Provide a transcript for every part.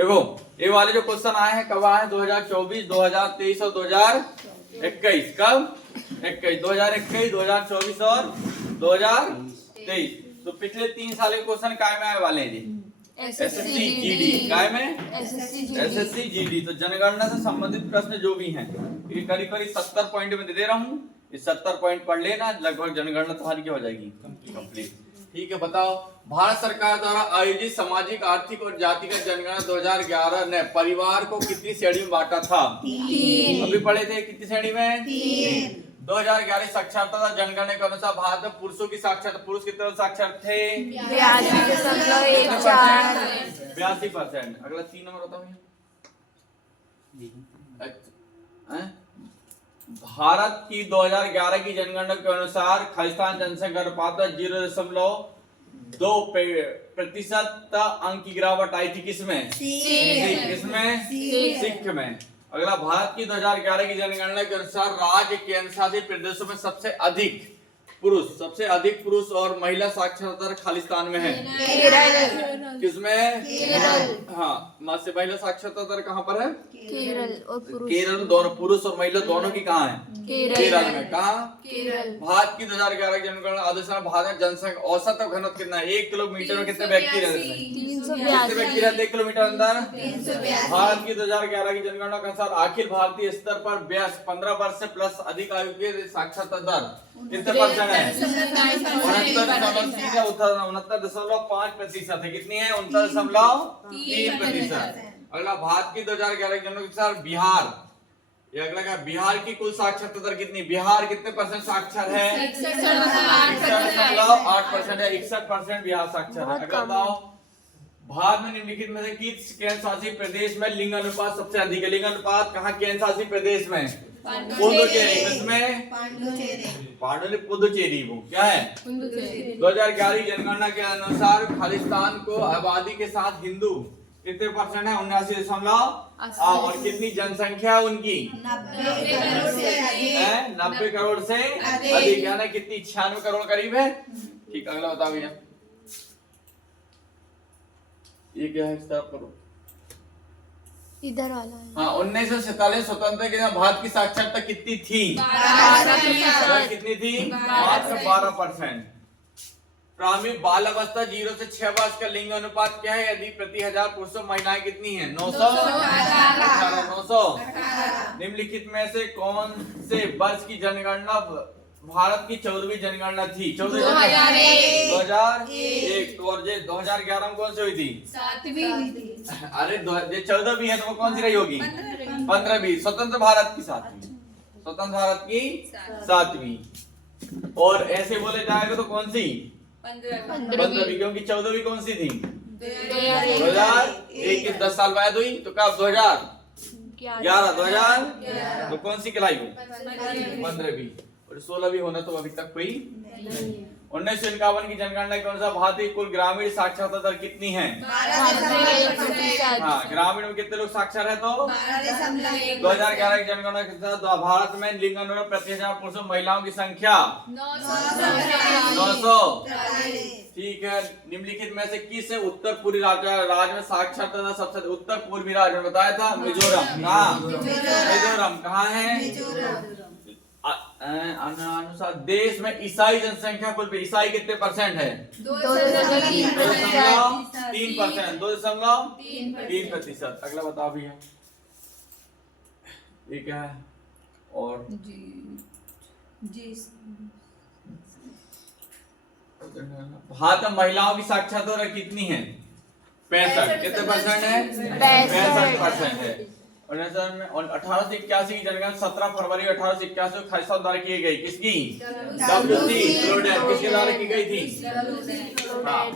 देखो ये वाले जो क्वेश्चन आए हैं कब आए हैं? 2024, 2023 और 2021। कब? 21, 2021, 2024 और 2023। तो पिछले 3 साल के क्वेश्चन काय में आए वाले हैं जी? SSC GD. काय में? SSC GD. तो जनगणना से संबंधित प्रश्न जो भी हैं ये करीब करीब 70 पॉइंट में दे रहा हूँ। इस 70 पॉइंट पढ़ लेना, लगभग जनगणना तुम्हारी क्या हो जाएगी? कंप्लीट। ठीक है, बताओ। भारत सरकार द्वारा आयोजित सामाजिक, आर्थिक और जातिगत जनगणना 2011 ने परिवार को कितनी श्रेणी में बांटा था? 3। अभी पढ़े थे कितनी श्रेणी में? 3। 2011 साक्षरता जनगणना के अनुसार भारत में पुरुषों की साक्षरता, पुरुष कितने साक्षर थे? 82%। अगला 3 नंबर बताओ। भारत की 2011 की जनगणना के अनुसार खालिस्तान जनसंख्या अनुपात 0.2% अंक की गिरावट आई थी। किसमें? किसमें? सिख में। अगला, भारत की 2011 की जनगणना के अनुसार राज्य केंद्र शासित प्रदेशों में सबसे अधिक पुरुष और महिला साक्षरता दर खालिस्तान में है। किसमें? हाँ, महिला साक्षरता दर कहाँ पर है? केरल और पुरुष। केरल दोनों, पुरुष और महिला दोनों की कहाँ है? केरल में। कहाँ? भारत की 2011 की जनगणना अनुसार भारत में जनसंख्या औसत घनत्व कितना है? 1 किलोमीटर में कितने व्यक्ति रहते हैं? 1 किलोमीटर अंदर? भारत की 2011 की जनगणना के अनुसार अखिल भारतीय स्तर पर 15 वर्ष से प्लस अधिक आयु के साक्षरता दर कितने परसेंट है? 69.5% है। कितनी है? 69.3%। अगला, भारत की 2011 की जनगणना के अनुसार बिहार, ये अगला का, बिहार की कुल साक्षरता दर कितनी? बिहार कितने परसेंट साक्षर है? 61.8% है। 61% बिहार साक्षर है। अगला बताओ, भारत में निम्नलिखित में से किस केंद्र शासित प्रदेश में लिंग अनुपात सबसे अधिक है? लिंग अनुपात कहाँ केंद्र शासित प्रदेश में? पुदुचेरी। किसमें? पुदुचेरी। वो क्या है? 2011 जनगणना के अनुसार खालिस्तान को आबादी के साथ हिंदू कितने परसेंट है? 79.8। और कितनी जनसंख्या है उनकी? 90 करोड़ से अधिक, यानी कितनी? 96 करोड़ करीब है। ठीक, अगला बताओ भैया। ये क्या है? स्टार्ट करो इधर वाला है। हाँ, 1947 स्वतंत्रता के बाद भारत की साक्षरता कितनी थी? 12%। कितनी थी? मात्र 12%। प्रारंभिक बाल अवस्था 0 से 6 वर्ष का लिंग अनुपात क्या है? यदि प्रति 1000 पुरुषों महिलाएं कितनी हैं? 900। निम्नलिखित में से कौन से वर्ष की जनगणना भारत की 14वीं जनगणना थी? 2001। और 2011 में कौन सी हुई थी? 7वीं हुई थी। अरे 14वीं है तो वो कौन सी रही होगी? 15वीं। स्वतंत्र भारत की 7वीं। स्वतंत्र भारत की 7वीं। और ऐसे बोले जाएगा तो कौन सी? 15वीं, क्योंकि 14वीं कौन सी थी? 2001 की 10 साल बाद हुई। तो कब? 2011। 2000 तो कौन सी कहलाई? 15वीं। और 16वीं होना तो अभी तक हुई। 1951 की जनगणना के अनुसार भारतीय कुल ग्रामीण साक्षरता दर कितनी है? 12%। हाँ, ग्रामीण में कितने लोग साक्षर है? तो 2011 की जनगणना के अनुसार भारत में लिंग अनुपात प्रति 1000 पुरुषों महिलाओं की संख्या 900। ठीक है, निम्नलिखित में से किस उत्तर पूर्वी राज्य में साक्षरता दर सबसे? उत्तर पूर्वी राज्य में बताया था मिजोरम। कहाँ? मिजोरम। कहाँ है? अनुसार देश में ईसाई जनसंख्या कुल ईसाई कितने परसेंट है? 2.3%। 2.3%। अगला बताओ भैया, ये क्या है? और भारत में महिलाओं की साक्षरता दर कितनी है? 65। कितने परसेंट है? 65% है। और 1881 की जनगणना 17 फरवरी 1881 को खालिस्तान द्वारा की गई। किसकी? WC किसके द्वारा की गई थी?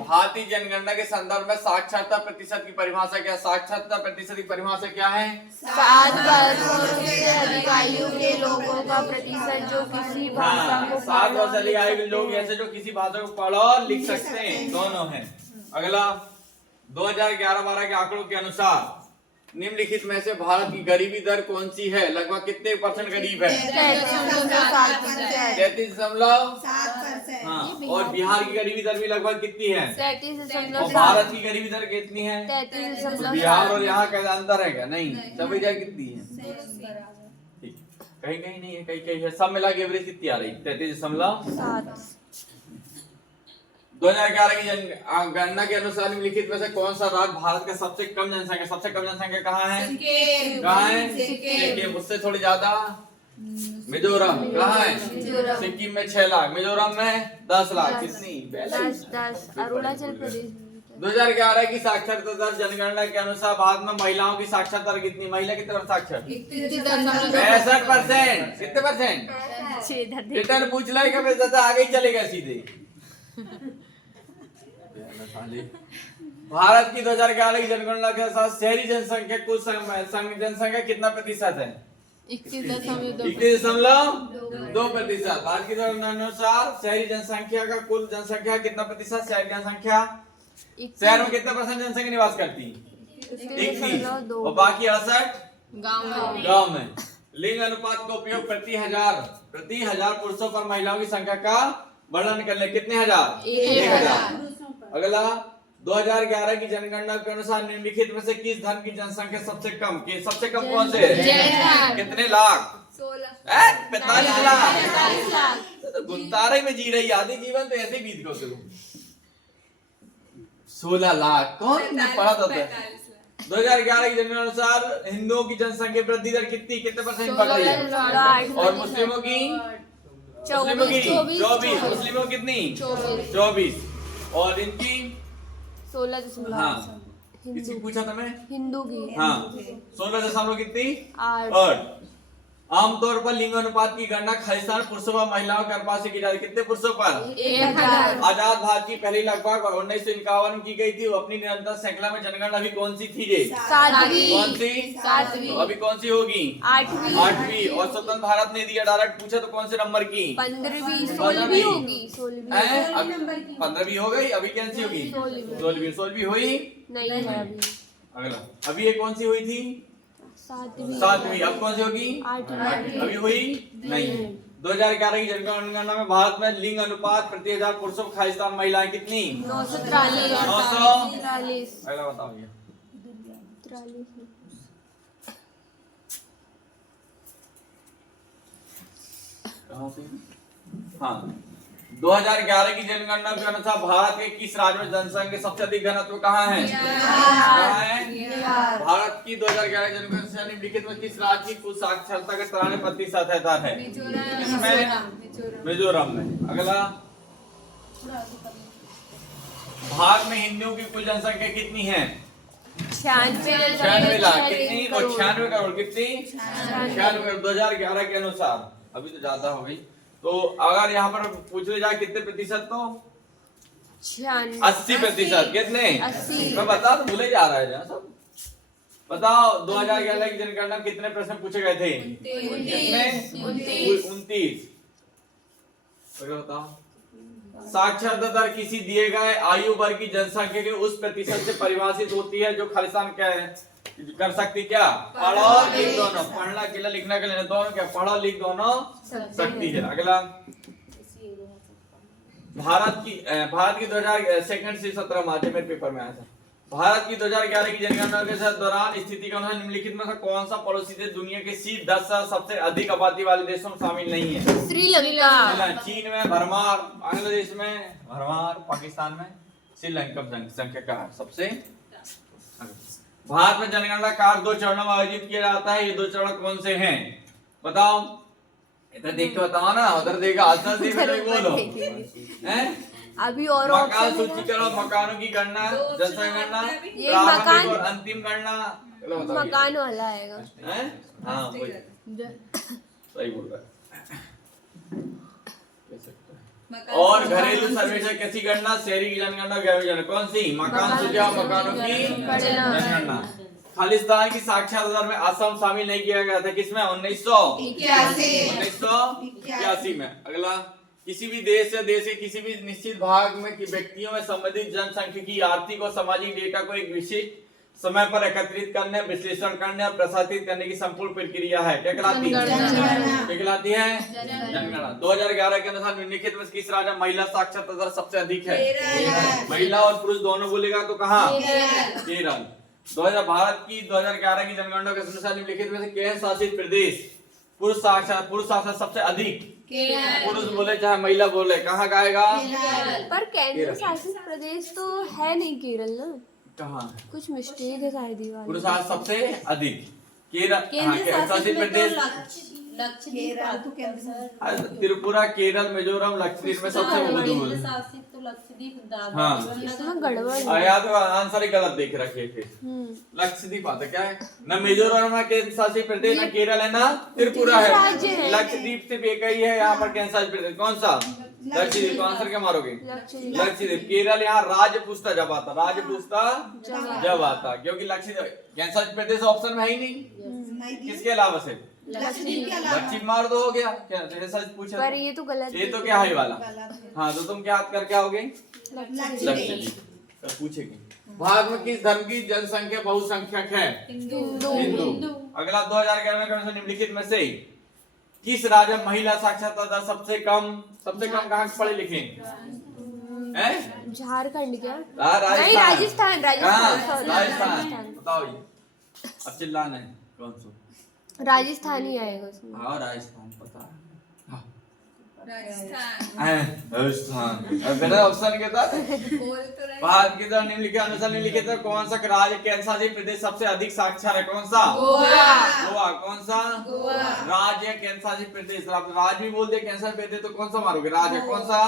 भारतीय जनगणना के संदर्भ में साक्षरता प्रतिशत की परिभाषा क्या? साक्षरता प्रतिशत की परिभाषा क्या है? 7 वर्षों से अधिक आयु के लोगों का प्रतिशत जो किसी भाषा को 7 वर्ष से अधिक आयु के लोग ऐसे जो किसी भाषा को पढ़ और लिख सकते हैं, दोनों हैं। अगला, 2011-12 के आंकड़ों के अनुसार निम्नलिखित में से भारत की गरीबी दर कौन सी है? लगभग कितने परसेंट गरीब है? 33.7%। हाँ, और बिहार की गरीबी दर भी लगभग कितनी है? 33.7। और भारत की गरीबी दर कितनी है? 33.7। बिहार और यहाँ का अंतर है क्या? नहीं, सभी जगह कितनी है? ठीक, कहीं कहीं नहीं है, कहीं कहीं है। सब मिला के एवरेज कितनी आ रही? 33.7। 2011 की जनगणना के अनुसार निम्नलिखित में से कौन सा राज्य भारत का सबसे कम जनसंख्या? सबसे कम जनसंख्या कहाँ है? कहाँ है? सिक्किम। उससे थोड़ी ज्यादा मिजोरम। कहाँ है? सिक्किम में 6 लाख, मिजोरम में 10 लाख। कितनी? 10। अरुणाचल प्रदेश 2011 की साक्षरता दर जनगणना के अनुसार भारत में महिलाओं की साक्षरता दर कितनी? महिला कितने साक्षर? 65%। कितने परसेंट? रिटर्न पूछ ले कभी ज्यादा आगे ही चलेगा सीधे। भारत की 2011 की जनगणना के अनुसार शहरी जनसंख्या कुल जनसंख्या कितना प्रतिशत है? 21.2%। भारत की जनगणना के अनुसार शहरी जनसंख्या का कुल जनसंख्या कितना प्रतिशत? शहरी जनसंख्या शहर में कितना परसेंट जनसंख्या निवास करती? 21। और बाकी 68 गाँव में। लिंग अनुपात का उपयोग प्रति हजार पुरुषों पर महिलाओं की संख्या का वर्णन करने कितने हजार? 1000। अगला 2011 की जनगणना के अनुसार निम्नलिखित में से किस धर्म की जनसंख्या सबसे कम? सबसे कम कौन से है? कितने लाख? 45 लाख। तो गुंतारे में जी रही, आधी जीवन तो ऐसे बीत गो। 16 लाख। कौन पढ़ा था? 2011 की जनगणना अनुसार हिंदुओं की जनसंख्या वृद्धि दर कितनी? कितने परसेंट बढ़ रही है? और मुस्लिमों की 24। मुस्लिमों कितनी? 24। और इनकी 16। हाँ, किसी पूछा था मैं? हिंदू की। हाँ, 16 कितनी? 8। आमतौर पर लिंग अनुपात की गणना खालिस्तान पुरुषों व महिलाओं के अनुपात से की जाती है। कितने पुरुषों पर? 1000। आजाद भारत की पहली लगभग 1951 की गई थी। वो अपनी निरंतर श्रृंखला में जनगणना अभी कौन सी थी? 7वीं। कौन सी? 7वीं। अभी कौन सी होगी? 8वीं। और स्वतंत्र भारत ने दिया डायरेक्ट पूछा तो कौन से नंबर की? 15वीं। 16वीं होगी। 15वीं हो गई। अभी कौन सी होगी? 16वीं हुई नहीं है अभी। अगला अभी ये कौन सी हुई थी? 7वीं। अब कौन सी होगी? 8वीं। अभी हुई नहीं। 2011 की जनगणना में भारत में लिंग अनुपात प्रति हजार पुरुषों खालिस्तान महिलाएं कितनी? 943। अगला बताओ भैया। 43। हाँ, 2011 की जनगणना के अनुसार भारत के किस राज्य में जनसंख्या सबसे अधिक घनत्व कहाँ है? कहाँ है? भारत की 2011 की जनगणना निम्नलिखित में किस राज्य की कुल साक्षरता का 93% है? इसमें मिजोरम में। अगला, भारत में हिंदुओं की कुल जनसंख्या कितनी है? 96 लाख। कितनी? और 96 करोड़। कितनी? 96 करोड़ 2011 के अनुसार। अभी तो ज्यादा हो गई। तो अगर यहाँ पर पूछ ले जाए कितने प्रतिशत, तो 80%। कितने? 80। मैं बता तो भूले जा रहा है जहाँ सब। बताओ 2011 की जनगणना कितने प्रश्न पूछे गए थे? कितने? 29। बताओ, साक्षरता दर किसी दिए गए आयु वर्ग की जनसंख्या के उस प्रतिशत से परिभाषित होती है जो खालिस्तान क्या है कर सकती? क्या? पढ़ो लिख दोनों। पढ़ना के लिए लिखना के लिए दोनों क्या? पढ़ो लिख दोनों सकती है। अगला, भारत की 2000 से 17 मार्च मेरे पेपर में आया था। भारत की 2011 की जनगणना के दौरान स्थिति के अनुसार निम्नलिखित में से कौन सा पड़ोसी देश दुनिया के शीर्ष 10 सबसे अधिक आबादी वाले देशों में शामिल नहीं है? श्रीलंका। चीन में भरमार, बांग्लादेश में भरमार, पाकिस्तान में श्रीलंका जनसंख्या का सबसे। भारत में जनगणना कार्य 2 चरणों में आयोजित किया जाता है। ये 2 चरण कौन से हैं? बताओ। इधर देख के बताओ ना, उधर देखा आंसर दे बोलो। हैं? अभी और मकान सूचीकरण, मकानों की गणना, जनसंख्या ये गणना, मकान और अंतिम गणना। मकान वाला आएगा। हाँ सही बोल रहा है। और घरेलू सर्वेक्षण कैसी गणना? शहरी की जनगणना, ग्रामीण जनगणना। कौन सी? मकान सुझाव, मकानों की जनगणना। खालिस्तान की साक्षरता दर में असम शामिल नहीं किया गया था। किसमें? 1981 में। अगला, किसी भी देश या देश के किसी भी निश्चित भाग में व्यक्तियों में संबंधित जनसंख्या की आर्थिक और सामाजिक डेटा को एक विशिष्ट समय पर एकत्रित करने, विश्लेषण करने और प्रसारित करने की संपूर्ण प्रक्रिया है। क्या कहलाती है? जनगणना। क्या कहलाती है? जनगणना। 2011 के अनुसार निम्नलिखित में किस राज्य में महिला साक्षरता दर सबसे अधिक है? महिला और पुरुष दोनों बोलेगा तो कहाँ? केरल। 2000 भारत की 2011 की जनगणना के अनुसार निम्नलिखित में से केंद्र शासित प्रदेश पुरुष साक्षरता सबसे अधिक, पुरुष बोले चाहे महिला बोले, कहाँ का आएगा? पर केंद्र शासित प्रदेश तो है नहीं केरल ना, कहाँ? कुछ मिस्टेक है शायद ये वाली। पुरुष सबसे अधिक केरल। केंद्र शासित प्रदेश त्रिपुरा, केरल, मिजोरम, लक्षद्वीप में सबसे मजबूत। हाँ इसमें गड़बड़ है। या तो आंसर ही गलत देख रखे थे। लक्षद्वीप आता क्या है? न मिजोरम है केंद्र शासित प्रदेश, न केरल है, ना त्रिपुरा है। लक्षद्वीप सिर्फ एक ही है यहाँ पर केंद्र शासित प्रदेश। कौन सा? लक्षद्वीप। तो आंसर क्या मारोगे? लक्षद्वीप। केरल यहाँ राज्य पूछता जब आता, राज्य पूछता जब आता, क्योंकि लक्षद्वीप केंद्र शासित प्रदेश ऑप्शन में है ही नहीं। किसके अलावा से? लक्षद्वीप मार दो, हो गया। क्या पूछा? पर ये तो गलत ये तो क्या है वाला? हाँ, तो तुम क्या याद करके आओगे? लक्षद्वीप। तो पूछेगी भारत में किस धर्म की जनसंख्या बहुसंख्यक है? हिंदू। अगला 2011 के अनुसार निम्नलिखित में से किस राज्य में महिला साक्षरता दर सबसे कम कहाँ से पढ़े लिखे हैं? झारखंड क्या? राजस्थान। राजस्थान। राजस्थान। बताओ ये। अब चिल्लाना है कौन सा? राजस्थान ही आएगा उसमें। हाँ, राजस्थान पता है। राजस्थान। अब मेरा ऑप्शन के साथ भारत की तरह निम्नलिखित अनुसार निम्नलिखित में कौन सा राज्य केंद्र शासित प्रदेश सबसे अधिक साक्षर है? कौन सा? गोवा। कौन सा? राज्य केंद्र शासित प्रदेश। आप राज्य भी बोल दिया केंद्र शासित प्रदेश, तो कौन सा मारोगे? राज्य कौन सा?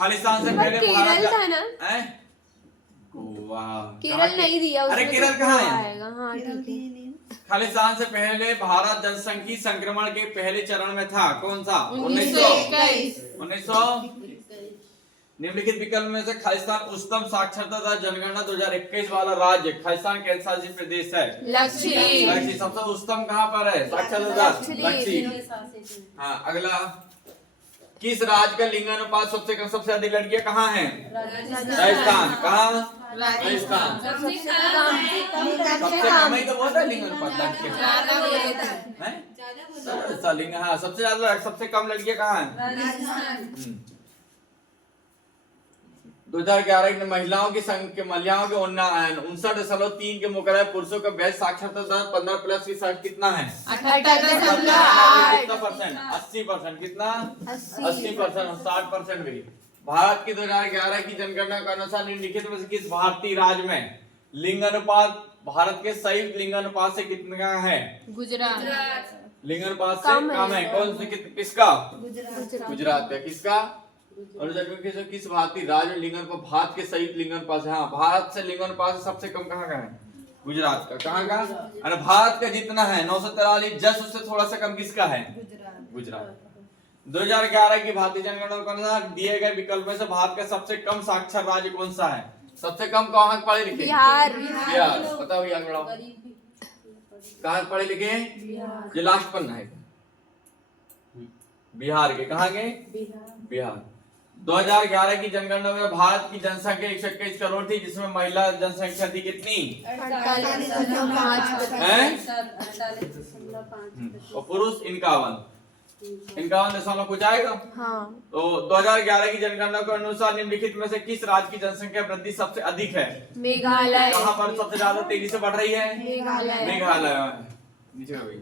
खालिस्तान से पहले केरल था ना? गोवा। केरल नहीं दिया। अरे केरल कहाँ है? हाँ ठीक है। खालिस्तान से पहले भारत जनसंख्या संक्रमण के पहले चरण में था। कौन सा? 1900। निम्नलिखित विकल्प में से खालिस्तान उच्चतम साक्षरता दर जनगणना 2021 वाला राज्य खालिस्तान केंद्र शासित प्रदेश है? लक्षद्वीप। सबसे उच्चतम कहाँ पर है साक्षरता दर? लक्षद्वीप। हाँ, अगला किस राज्य का लिंगानुपात सबसे कम सबसे अधिक लड़कियां कहाँ हैं? राजस्थान। कहाँ? राजस्थान। सबसे कम ही तो बोलता है लिंगानुपात लड़कियां। हाँ, सबसे ज्यादा सबसे कम लड़कियां कहाँ हैं? 2011 में महिलाओं की संख्या 59.3 के मुकाबले पुरुषों का वैध साक्षरता दर 15 प्लस की संख्या कितना है? 18%। 80%। कितना? 80%। 60% भी। भारत की 2011 की जनगणना के अनुसार निम्नलिखित में से किस भारतीय राज्य में लिंगानुपात भारत के संयुक्त लिंगानुपात से कितना है? गुजरात। लिंगानुपात से कम है। कौन से? किसका? गुजरात है। किसका? और किस भारतीय राज्य में लिंगानुपात भारत के संयुक्त लिंगानुपात? हाँ, भारत से लिंगानुपात सबसे कम कहाँ का है? गुजरात का। कहाँ का? अरे भारत का जितना है 943, जस्ट उससे थोड़ा सा कम किसका है? गुजरात। 2011 की भारतीय जनगणना के अनुसार दिए गए विकल्प में से भारत का सबसे कम साक्षर राज्य कौन सा है? सबसे कम कहाँ पढ़े लिखे? बिहार। बताओ यार, बढ़ाओ। कहाँ पढ़े लिखे हैं? जो लास्ट पन्ना है बिहार के। कहाँ के? बिहार। 2011 की जनगणना में भारत की जनसंख्या 121 करोड़ थी, जिसमें महिला जनसंख्या थी कितनी? 48.5। और पुरुष 51.5 कुछ आएगा। हाँ। तो 2011 की जनगणना के अनुसार निम्नलिखित में से किस राज्य की जनसंख्या वृद्धि सबसे अधिक है? मेघालय। कहाँ पर सबसे ज्यादा तेजी से बढ़ रही है? मेघालय। नीचे हो गई।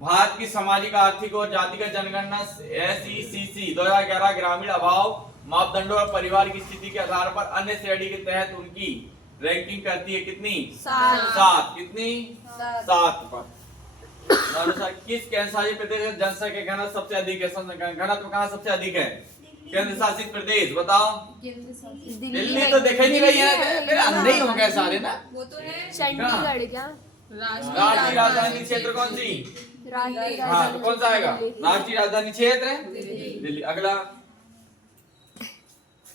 भारत की सामाजिक, आर्थिक और जातिगत जनगणना SECC 2011 ग्रामीण अभाव मापदंडों और परिवार की स्थिति के आधार पर अन्य श्रेणी के तहत उनकी रैंकिंग करती है। कितनी? 7। कितनी? 7 पर। अनुसार किस केंद्र शासित प्रदेश जनसंख्या घनत्व सबसे अधिक है? घनत्व कहाँ सबसे अधिक है? केंद्र शासित प्रदेश। बताओ। दिल्ली तो देखे नहीं रही है, मेरे अंदर ही हो गए सारे ना। वो तो है चंडीगढ़ क्या? राष्ट्रीय राजधानी क्षेत्र कौन सी? हाँ, तो कौन सा आएगा? राष्ट्रीय राजधानी क्षेत्र दिल्ली। अगला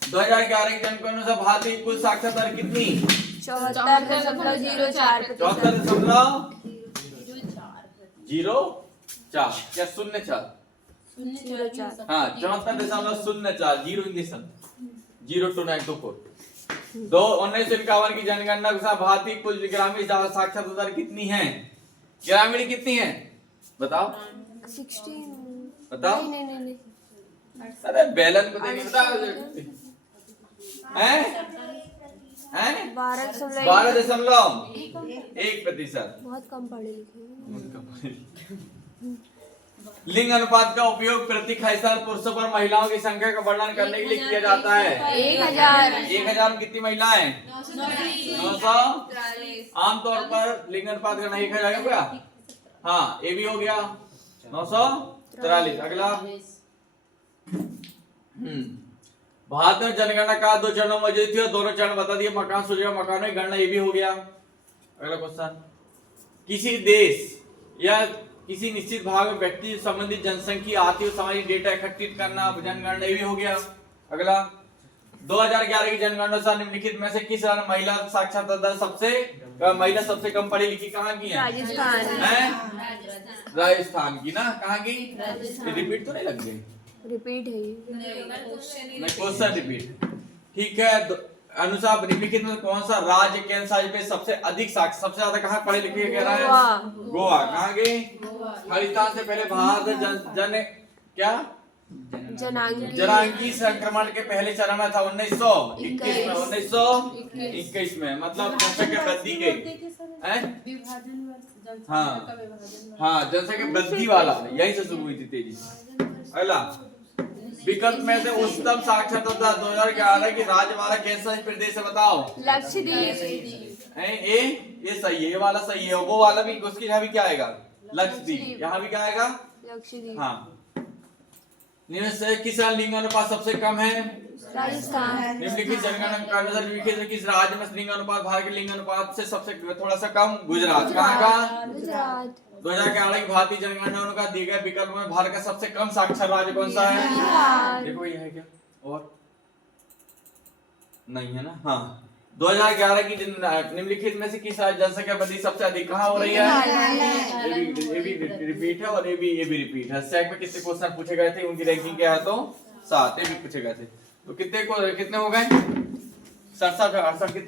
2011 की जनगणना अनुसार भारत की कुल साक्षरता दर कितनी? 74.04। 74.04 क्या? 04? हाँ, 74.04 0 इन 0 to 9 to 4। 1951 की जनगणना के अनुसार भारतीय कुल ग्रामीण साक्षरता दर कितनी है? ग्रामीण कितनी है बताओ? 16 बताओ। नहीं अरे बैलन को देखिए बताओ हैं? 12.1%। बहुत कम पढ़े लिखे। लिंग अनुपात का उपयोग प्रति खाइसार पुरुषों पर महिलाओं की संख्या का वर्णन करने के लिए किया जाता है। 1000 में कितनी महिलाएं? 900। आमतौर पर लिंग अनुपात का नहीं लिखा जाएगा क्या? हाँ, ये भी हो गया 943। अगला भारत में जनगणना का 2 चरणों में मौजूद थी और दोनों चरण बता दिए, मकान सूचना मकान में गणना, ये भी हो गया। अगला क्वेश्चन, किसी देश या किसी निश्चित भाग में व्यक्ति संबंधित जनसंख्या आर्थिक और सामाजिक डेटा एकत्रित करना, जनगणना, ये भी हो गया। अगला 2011 की जनगणना अनुसार निम्नलिखित में से किस राज्य महिला साक्षरता दर महिला सबसे कम पढ़ी लिखी कहाँ की है? राजस्थान की ना। कहाँ की? रिपीट तो नहीं लग गई? रिपीट है ये, क्वेश्चन रिपीट। ठीक है, अनुसार निम्नलिखित में कौन सा राज्य केंद्र शासित प्रदेश सबसे अधिक सबसे ज्यादा कहाँ पढ़े लिखे कह रहा है? गोवा। कहाँ गए? खालिस्तान से पहले भारत जनांगी संक्रमण के पहले चरण में था 1921 में, मतलब जनसंख्या वृद्धि के हाँ जनसंख्या वृद्धि वाला यही से शुरू हुई थी तेजी। अगला, विकल्प में से उच्चतम साक्षरता 2011 की राज्य वाला केंद्र शासित प्रदेश है बताओ? लक्षद्वीप। ये सही है, ये वाला सही है। वो वाला भी, उसकी यहाँ भी क्या आएगा? लक्षद्वीप। यहाँ भी क्या आएगा? लक्षद्वीप। हाँ। निम्न से किस लिंग अनुपात सबसे कम है? राजस्थान। निम्नलिखित जनगणना के अनुसार निम्नलिखित किस राज्य में लिंग अनुपात भारत के लिंग अनुपात से सबसे थोड़ा सा कम? गुजरात। कहाँ का? गुजरात। 2011 की भारतीय जनगणना अनुसार दिए गए विकल्प में भारत का सबसे कम साक्षर राज्य कौन सा है? देखो ये है क्या? और नहीं है ना। हाँ, 2011 की निम्नलिखित में से किस राज्य जनसंख्या वृद्धि सबसे अधिक कहाँ हो रही है? ये भी रिपीट है और ये भी रिपीट है। सेक में कितने क्वेश्चन पूछे गए थे, उनकी रैंकिंग क्या है? तो 7। ये भी पूछे गए थे। तो कितने हो गए? 67 68 कितने